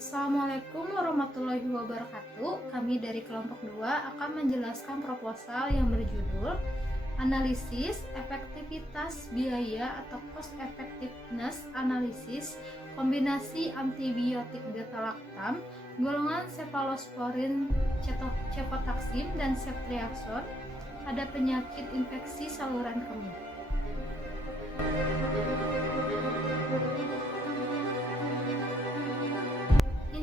Assalamualaikum warahmatullahi wabarakatuh. Kami dari kelompok 2 akan menjelaskan proposal yang berjudul Analisis Efektivitas Biaya atau Cost Effectiveness Analysis Kombinasi Antibiotik Beta-Lactam, golongan Cephalosporin, Cefotaxime, dan Ceftriaxone pada penyakit infeksi saluran kemih.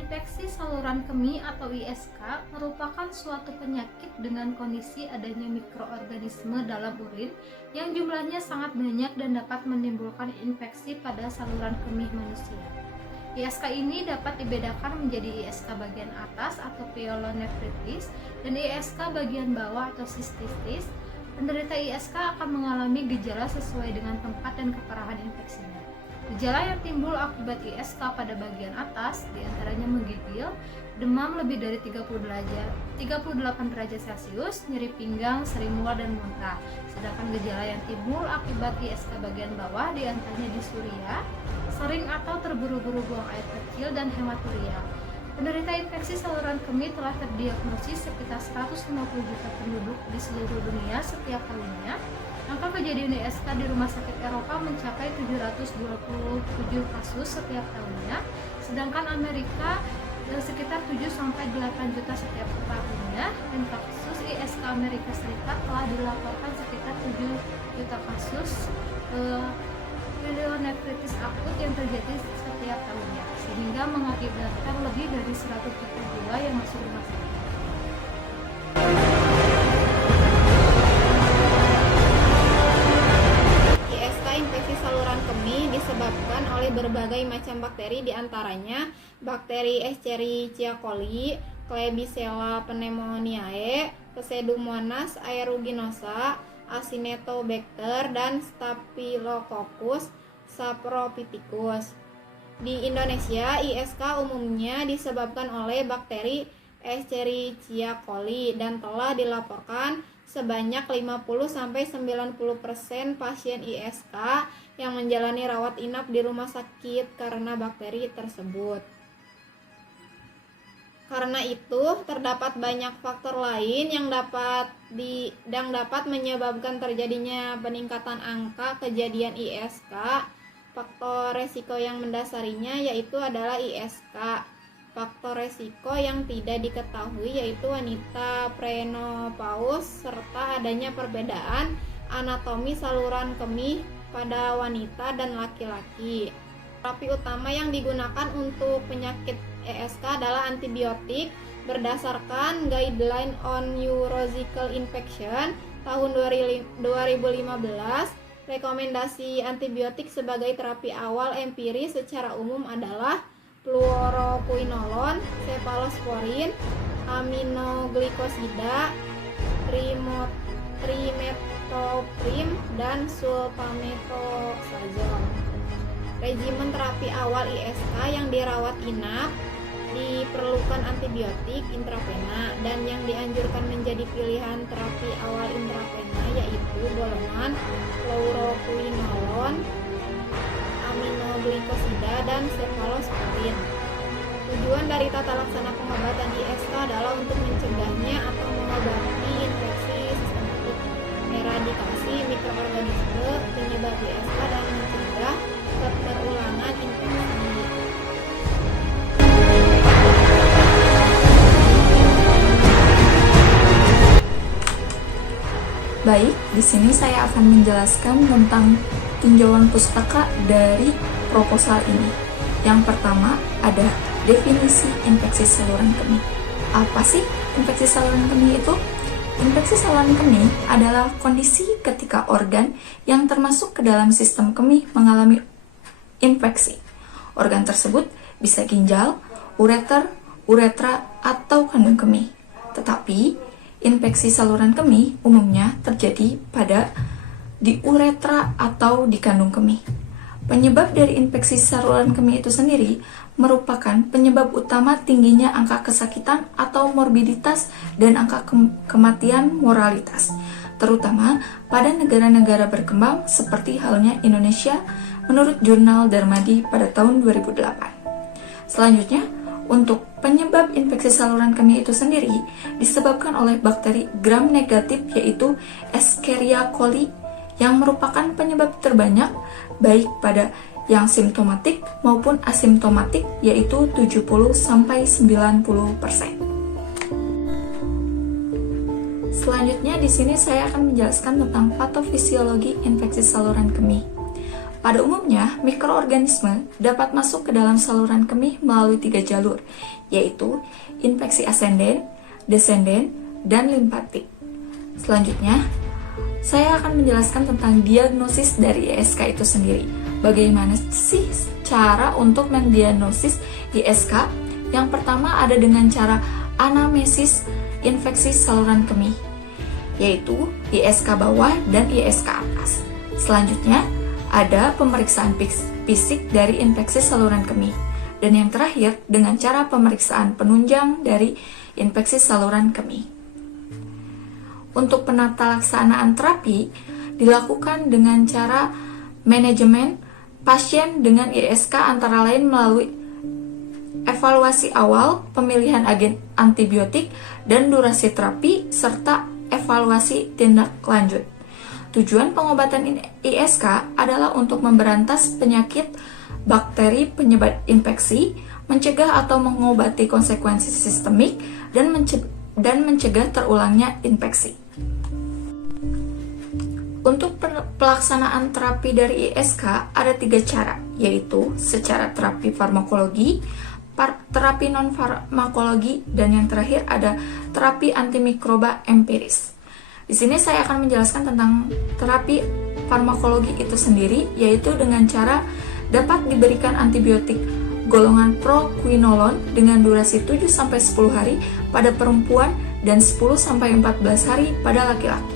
Infeksi saluran kemih atau ISK merupakan suatu penyakit dengan kondisi adanya mikroorganisme dalam urin yang jumlahnya sangat banyak dan dapat menimbulkan infeksi pada saluran kemih manusia. ISK ini dapat dibedakan menjadi ISK bagian atas atau pyelonefritis dan ISK bagian bawah atau cystistis. Penderita ISK akan mengalami gejala sesuai dengan tempat dan keparahan infeksinya. Gejala yang timbul akibat ISK pada bagian atas diantaranya menggigil, demam lebih dari 38 derajat Celcius, nyeri pinggang, sering mual dan muntah. Sedangkan gejala yang timbul akibat ISK bagian bawah diantaranya disuria, sering atau terburu-buru buang air kecil, dan hematuria. Penderita infeksi saluran kemih telah terdiagnosis sekitar 150 juta penduduk di seluruh dunia setiap tahunnya. Angka kejadian ISK di rumah sakit Eropa mencapai 727 kasus setiap tahunnya, sedangkan Amerika sekitar 7-8 juta setiap tahunnya, dan kasus ISK Amerika Serikat telah dilaporkan sekitar 7 juta kasus pyelonefritis akut yang terjadi setiap tahunnya, sehingga mengakibatkan lebih dari 100 juta jiwa yang masuk rumah sakit. Infeksi saluran kemih disebabkan oleh berbagai macam bakteri, diantaranya bakteri Escherichia coli, Klebsiella pneumoniae, Pseudomonas aeruginosa, Acinetobacter, dan Staphylococcus saprophyticus. Di Indonesia, ISK umumnya disebabkan oleh bakteri Escherichia coli dan telah dilaporkan sebanyak 50-90% pasien ISK yang menjalani rawat inap di rumah sakit karena bakteri tersebut. Karena itu, terdapat banyak faktor lain yang dapat menyebabkan terjadinya peningkatan angka kejadian ISK. Faktor resiko yang mendasarinya yaitu adalah ISK. Faktor resiko yang tidak diketahui yaitu wanita prenopaus serta adanya perbedaan anatomi saluran kemih pada wanita dan laki-laki. Terapi utama yang digunakan untuk penyakit ISK adalah antibiotik berdasarkan Guideline on Urological Infection tahun 2015. Rekomendasi antibiotik sebagai terapi awal empiris secara umum adalah fluoroquinolone, cephalosporin, aminoglikosida, trimetoprim, dan sulfamethoxazole. Regimen terapi awal ISK yang dirawat inap diperlukan antibiotik intravena, dan yang dianjurkan menjadi pilihan terapi awal intravena yaitu golongan fluoroquinolone, aminoglikosida, dan cephalosporin. Tujuan dari tata laksana pengobatan ISK adalah untuk mencegahnya atau mengobati infeksi sistematik, eradikasi mikroorganisme penyebab ISK, dan mencegah keterulangan infeksi. Baik, di sini saya akan menjelaskan tentang tinjauan pustaka dari proposal ini. Yang pertama ada definisi infeksi saluran kemih. Apa sih infeksi saluran kemih itu? Infeksi saluran kemih adalah kondisi ketika organ yang termasuk ke dalam sistem kemih mengalami infeksi. Organ tersebut bisa ginjal, ureter, uretra, atau kandung kemih. Tetapi infeksi saluran kemih umumnya terjadi di uretra atau di kandung kemih. Penyebab dari infeksi saluran kemih itu sendiri merupakan penyebab utama tingginya angka kesakitan atau morbiditas dan angka kematian mortalitas, terutama pada negara-negara berkembang seperti halnya Indonesia menurut jurnal Darmadi pada tahun 2008. Selanjutnya, Untuk penyebab infeksi saluran kemih itu sendiri disebabkan oleh bakteri gram negatif yaitu Escherichia coli yang merupakan penyebab terbanyak baik pada yang simptomatik maupun asimptomatik yaitu 70-90%. Selanjutnya di sini saya akan menjelaskan tentang patofisiologi infeksi saluran kemih. Pada umumnya, mikroorganisme dapat masuk ke dalam saluran kemih melalui 3 jalur, yaitu infeksi asenden, desenden, dan limpatik. Selanjutnya, saya akan menjelaskan tentang diagnosis dari ISK itu sendiri. Bagaimana sih cara untuk mendiagnosis ISK? Yang pertama ada dengan cara anamnesis infeksi saluran kemih, yaitu ISK bawah dan ISK atas. Selanjutnya, ada pemeriksaan fisik dari infeksi saluran kemih. Dan yang terakhir, dengan cara pemeriksaan penunjang dari infeksi saluran kemih. Untuk penata laksanaan terapi, dilakukan dengan cara manajemen pasien dengan ISK antara lain melalui evaluasi awal, pemilihan agen antibiotik, dan durasi terapi, serta evaluasi tindak lanjut. Tujuan pengobatan ISK adalah untuk memberantas penyakit bakteri penyebab infeksi, mencegah atau mengobati konsekuensi sistemik, dan mencegah terulangnya infeksi. Untuk pelaksanaan terapi dari ISK ada 3 cara, yaitu secara terapi farmakologi, terapi non-farmakologi, dan yang terakhir ada terapi antimikroba empiris. Di sini saya akan menjelaskan tentang terapi farmakologi itu sendiri, yaitu dengan cara dapat diberikan antibiotik golongan proquinolone dengan durasi 7-10 hari pada perempuan dan 10-14 hari pada laki-laki.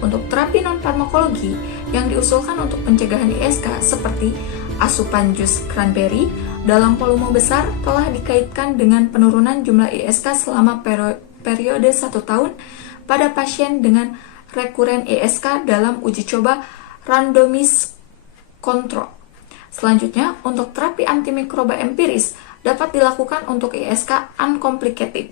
Untuk terapi non-farmakologi yang diusulkan untuk pencegahan ISK seperti asupan jus cranberry dalam volume besar telah dikaitkan dengan penurunan jumlah ISK selama periode 1 tahun pada pasien dengan rekuren ISK dalam uji coba randomis kontrol. Selanjutnya, untuk terapi antimikroba empiris dapat dilakukan untuk ISK uncomplicated.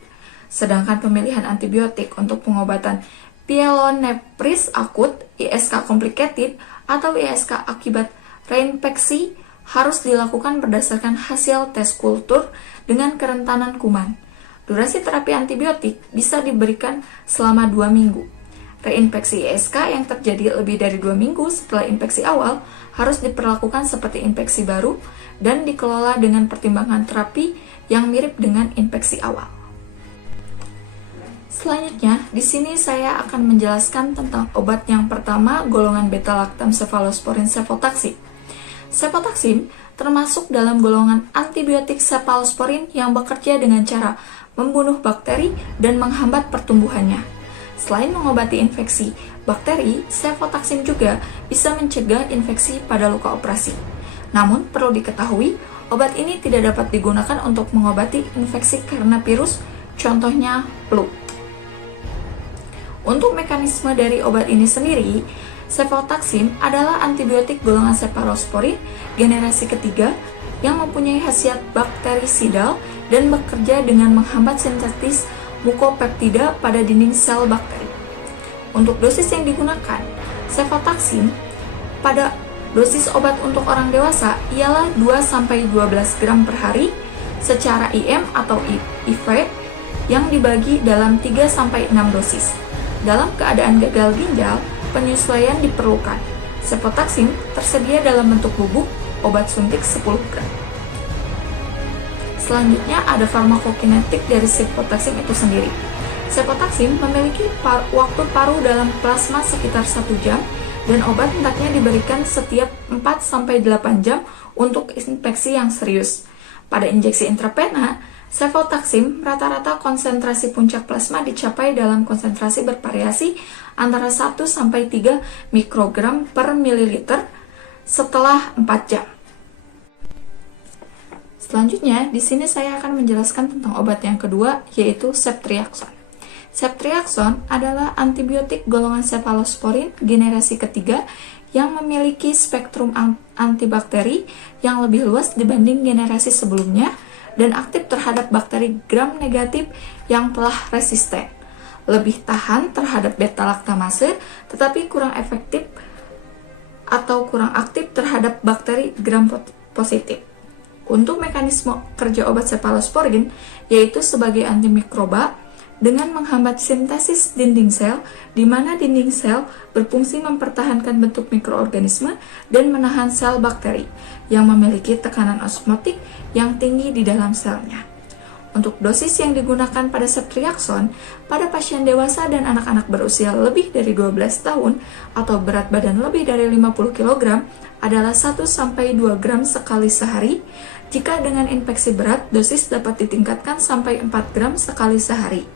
Sedangkan pemilihan antibiotik untuk pengobatan pyelonephrine akut, ISK complicated, atau ISK akibat reinfeksi harus dilakukan berdasarkan hasil tes kultur dengan kerentanan kuman. Durasi terapi antibiotik bisa diberikan selama 2 minggu. Reinfeksi ISK yang terjadi lebih dari 2 minggu setelah infeksi awal harus diperlakukan seperti infeksi baru dan dikelola dengan pertimbangan terapi yang mirip dengan infeksi awal. Selanjutnya, di sini saya akan menjelaskan tentang obat yang pertama, golongan beta-lactam cephalosporin cefotaxime. Cefotaxime termasuk dalam golongan antibiotik cephalosporin yang bekerja dengan cara membunuh bakteri dan menghambat pertumbuhannya. Selain mengobati infeksi bakteri, cefotaxime juga bisa mencegah infeksi pada luka operasi. Namun, perlu diketahui, obat ini tidak dapat digunakan untuk mengobati infeksi karena virus, contohnya flu. Untuk mekanisme dari obat ini sendiri, cefotaxime adalah antibiotik golongan cephalosporin generasi ketiga yang mempunyai khasiat bakterisidal dan bekerja dengan menghambat sintesis mukopeptida pada dinding sel bakteri. Untuk dosis yang digunakan, cefotaxime pada dosis obat untuk orang dewasa ialah 2-12 gram per hari secara IM atau IV yang dibagi dalam 3-6 dosis. Dalam keadaan gagal ginjal, penyesuaian diperlukan. Cefotaxime tersedia dalam bentuk bubuk, obat suntik 10 gram. Selanjutnya ada farmakokinetik dari cefotaxime itu sendiri. Cefotaxime memiliki waktu paruh dalam plasma sekitar 1 jam dan obat hendaknya diberikan setiap 4-8 jam untuk infeksi yang serius. Pada injeksi intravena, cefotaxime rata-rata konsentrasi puncak plasma dicapai dalam konsentrasi bervariasi antara 1-3 mikrogram per mililiter setelah 4 jam. Selanjutnya, di sini saya akan menjelaskan tentang obat yang kedua, yaitu ceftriaxone. Ceftriaxone adalah antibiotik golongan cephalosporin generasi ketiga yang memiliki spektrum antibakteri yang lebih luas dibanding generasi sebelumnya dan aktif terhadap bakteri gram negatif yang telah resisten. Lebih tahan terhadap beta-laktamase, tetapi kurang efektif atau kurang aktif terhadap bakteri gram positif. Untuk mekanisme kerja obat sefalosporin, yaitu sebagai antimikroba, dengan menghambat sintesis dinding sel, di mana dinding sel berfungsi mempertahankan bentuk mikroorganisme dan menahan sel bakteri yang memiliki tekanan osmotik yang tinggi di dalam selnya. Untuk dosis yang digunakan pada ceftriaxone pada pasien dewasa dan anak-anak berusia lebih dari 12 tahun atau berat badan lebih dari 50 kg adalah 1-2 gram sekali sehari. Jika dengan infeksi berat, dosis dapat ditingkatkan sampai 4 gram sekali sehari.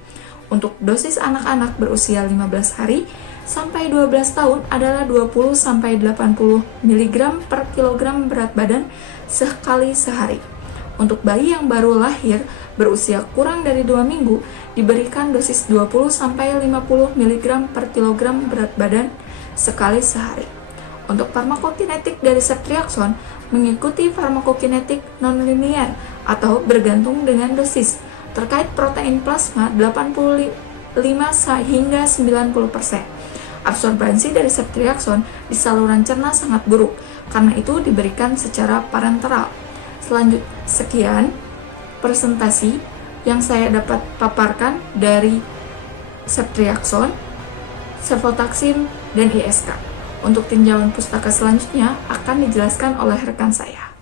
Untuk dosis anak-anak berusia 15 hari sampai 12 tahun adalah 20-80 mg per kilogram berat badan sekali sehari. Untuk bayi yang baru lahir berusia kurang dari 2 minggu diberikan dosis 20-50 mg per kilogram berat badan sekali sehari. Untuk farmakokinetik dari ceftriaxone mengikuti farmakokinetik nonlinear atau bergantung dengan dosis. Terkait protein plasma 85 hingga 90%. Absorbansi dari ceftriaxone di saluran cerna sangat buruk, karena itu diberikan secara parenteral. Sekian presentasi yang saya dapat paparkan dari ceftriaxone, cefotaxime, dan ISK. Untuk tinjauan pustaka selanjutnya akan dijelaskan oleh rekan saya.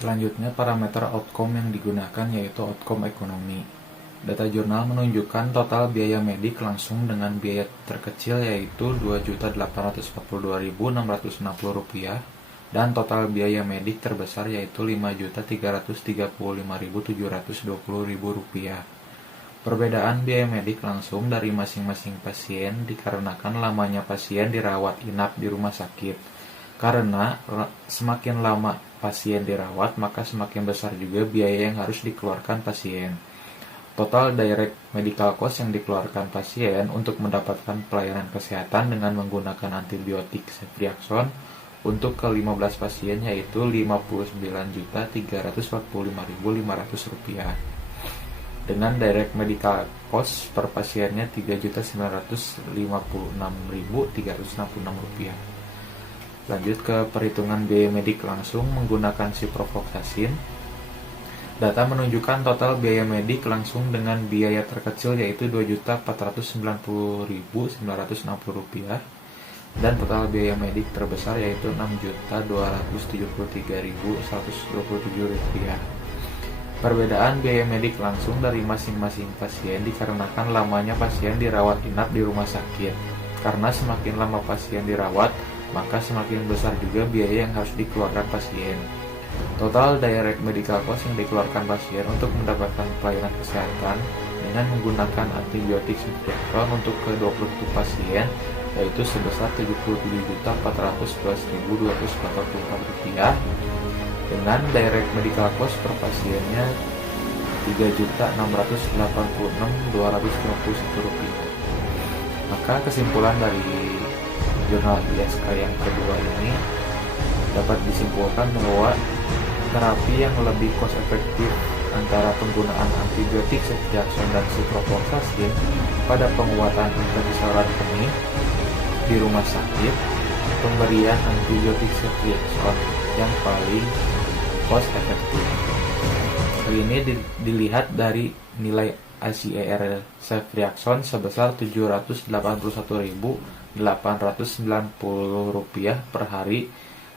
Selanjutnya, parameter outcome yang digunakan yaitu outcome ekonomi. Data jurnal menunjukkan total biaya medik langsung dengan biaya terkecil yaitu Rp2.842.660 dan total biaya medik terbesar yaitu Rp5.335.720. Perbedaan biaya medik langsung dari masing-masing pasien dikarenakan lamanya pasien dirawat inap di rumah sakit. Karena semakin lama pasien dirawat, maka semakin besar juga biaya yang harus dikeluarkan pasien. Total direct medical cost yang dikeluarkan pasien untuk mendapatkan pelayanan kesehatan dengan menggunakan antibiotik ceftriaxone untuk ke-15 pasien yaitu Rp59.345.500. Dengan direct medical cost per pasiennya Rp3.956.366. Lanjut ke perhitungan biaya medik langsung menggunakan ciprofloxacin. Data menunjukkan total biaya medik langsung dengan biaya terkecil yaitu Rp2.490.960 dan total biaya medik terbesar yaitu Rp6.273.127. Perbedaan biaya medik langsung dari masing-masing pasien dikarenakan lamanya pasien dirawat inap di rumah sakit. Karena semakin lama pasien dirawat, maka semakin besar juga biaya yang harus dikeluarkan pasien. Total direct medical cost yang dikeluarkan pasien untuk mendapatkan pelayanan kesehatan dengan menggunakan antibiotik ceftriaxone untuk ke-21 pasien yaitu sebesar Rp77.411.244 dengan direct medical cost per pasiennya Rp3.686.251. Maka kesimpulan dari jurnal ISK yang kedua ini dapat disimpulkan bahwa terapi yang lebih cost efektif antara penggunaan antibiotik ceftriaxone dan ciprofloxacin pada penguatan infeksi saluran kemih di rumah sakit, pemberian antibiotik ceftriaxone yang paling cost efektif. Hal ini dilihat dari nilai ICER ceftriaxone sebesar Rp781.890 per hari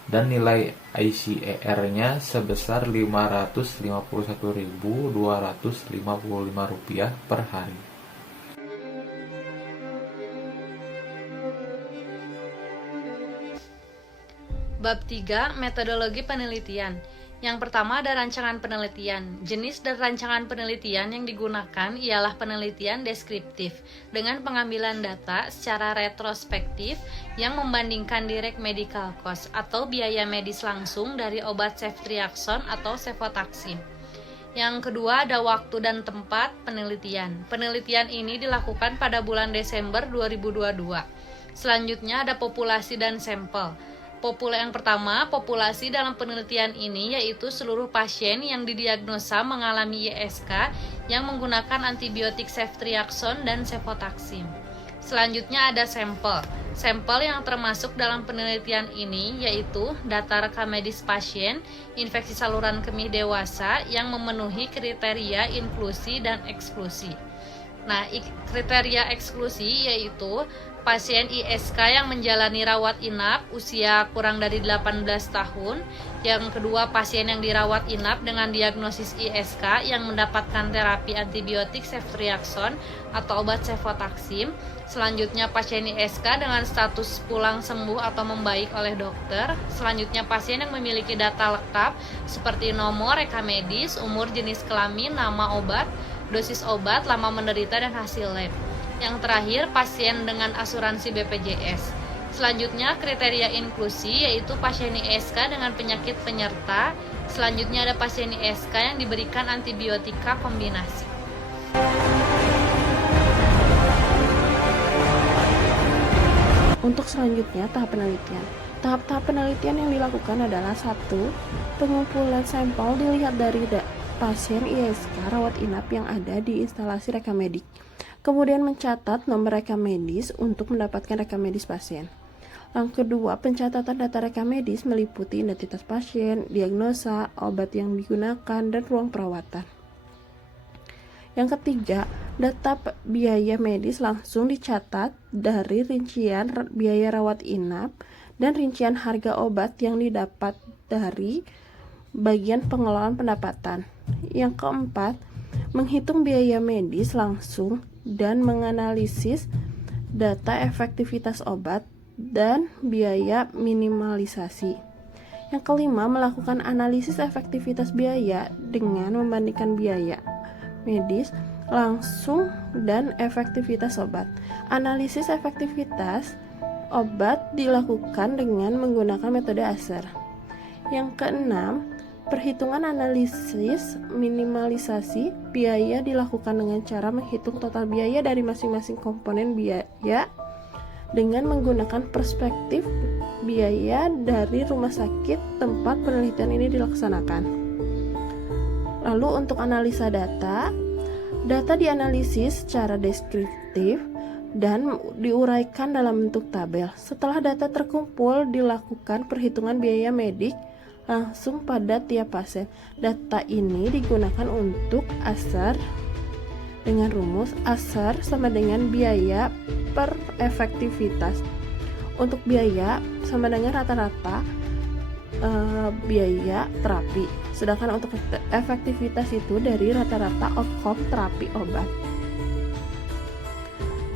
dan nilai ICER-nya sebesar Rp551.255 per hari. Bab 3. Metodologi penelitian. Yang pertama ada rancangan penelitian. Jenis dan rancangan penelitian yang digunakan ialah penelitian deskriptif dengan pengambilan data secara retrospektif yang membandingkan direct medical cost atau biaya medis langsung dari obat ceftriaxone atau cefotaxime. Yang kedua ada waktu dan tempat penelitian. Penelitian ini dilakukan pada bulan Desember 2022. Selanjutnya ada populasi dan sampel. Yang pertama, populasi dalam penelitian ini yaitu seluruh pasien yang didiagnosa mengalami ISK yang menggunakan antibiotik ceftriaxone dan cefotaxime. Selanjutnya ada sampel. Sampel yang termasuk dalam penelitian ini yaitu data rekam medis pasien infeksi saluran kemih dewasa yang memenuhi kriteria inklusi dan eksklusi. Nah, kriteria eksklusi yaitu pasien ISK yang menjalani rawat inap usia kurang dari 18 tahun. Yang kedua, pasien yang dirawat inap dengan diagnosis ISK yang mendapatkan terapi antibiotik ceftriaxone atau obat cefotaxime. Selanjutnya, pasien ISK dengan status pulang sembuh atau membaik oleh dokter. Selanjutnya, pasien yang memiliki data lengkap seperti nomor, rekam medis, umur, jenis kelamin, nama obat, dosis obat, lama menderita, dan hasil lab. Yang terakhir, pasien dengan asuransi BPJS. Selanjutnya, kriteria inklusi yaitu pasien ISK dengan penyakit penyerta. Selanjutnya ada pasien ISK yang diberikan antibiotika kombinasi. Untuk selanjutnya, tahap penelitian. Tahap-tahap penelitian yang dilakukan adalah 1. Pengumpulan sampel dilihat dari pasien ISK rawat inap yang ada di instalasi rekam medik. Kemudian mencatat nomor rekam medis untuk mendapatkan rekam medis pasien. Yang kedua, pencatatan data rekam medis meliputi identitas pasien, diagnosa, obat yang digunakan, dan ruang perawatan. Yang ketiga, data biaya medis langsung dicatat dari rincian biaya rawat inap dan rincian harga obat yang didapat dari bagian pengelolaan pendapatan. Yang keempat, menghitung biaya medis langsung dan menganalisis data efektivitas obat dan biaya minimalisasi. Yang kelima, melakukan analisis efektivitas biaya dengan membandingkan biaya medis langsung dan efektivitas obat. Analisis efektivitas obat dilakukan dengan menggunakan metode ASER. Yang keenam, perhitungan analisis minimalisasi biaya dilakukan dengan cara menghitung total biaya dari masing-masing komponen biaya dengan menggunakan perspektif biaya dari rumah sakit tempat penelitian ini dilaksanakan. Lalu untuk analisa data dianalisis secara deskriptif dan diuraikan dalam bentuk tabel. Setelah data terkumpul, dilakukan perhitungan biaya medik langsung pada tiap pasien. Data ini digunakan untuk ASER dengan rumus ASER sama dengan biaya per efektivitas. Untuk biaya sama dengan rata-rata biaya terapi. Sedangkan untuk efektivitas itu dari rata-rata outcome terapi obat.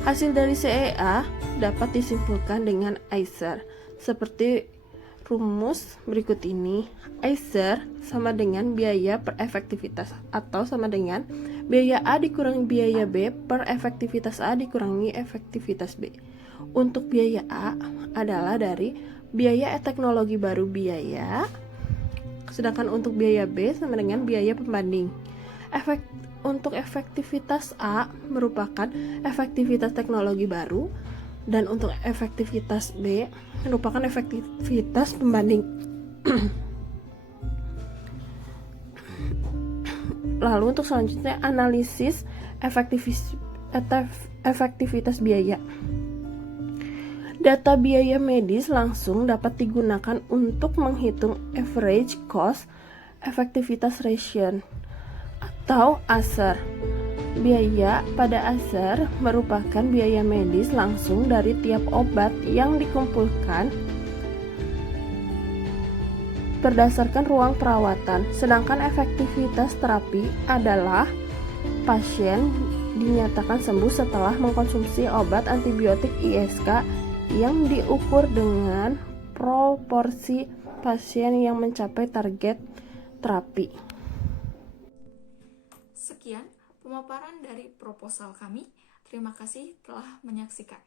Hasil dari CEA dapat disimpulkan dengan ASER seperti rumus berikut ini. ASER sama dengan biaya per efektivitas atau sama dengan biaya A dikurangi biaya B per efektivitas A dikurangi efektivitas B. Untuk biaya A adalah dari biaya teknologi baru biaya, sedangkan untuk biaya B sama dengan biaya pembanding. Untuk efektivitas A merupakan efektivitas teknologi baru, dan untuk efektivitas B merupakan efektivitas pembanding. Lalu untuk selanjutnya analisis efektivitas biaya. Data biaya medis langsung dapat digunakan untuk menghitung average cost effectiveness ratio atau ASER. Biaya pada ASER merupakan biaya medis langsung dari tiap obat yang dikumpulkan berdasarkan ruang perawatan. Sedangkan efektivitas terapi adalah pasien dinyatakan sembuh setelah mengkonsumsi obat antibiotik ISK yang diukur dengan proporsi pasien yang mencapai target terapi. Sekian pemaparan dari proposal kami. Terima kasih telah menyaksikan.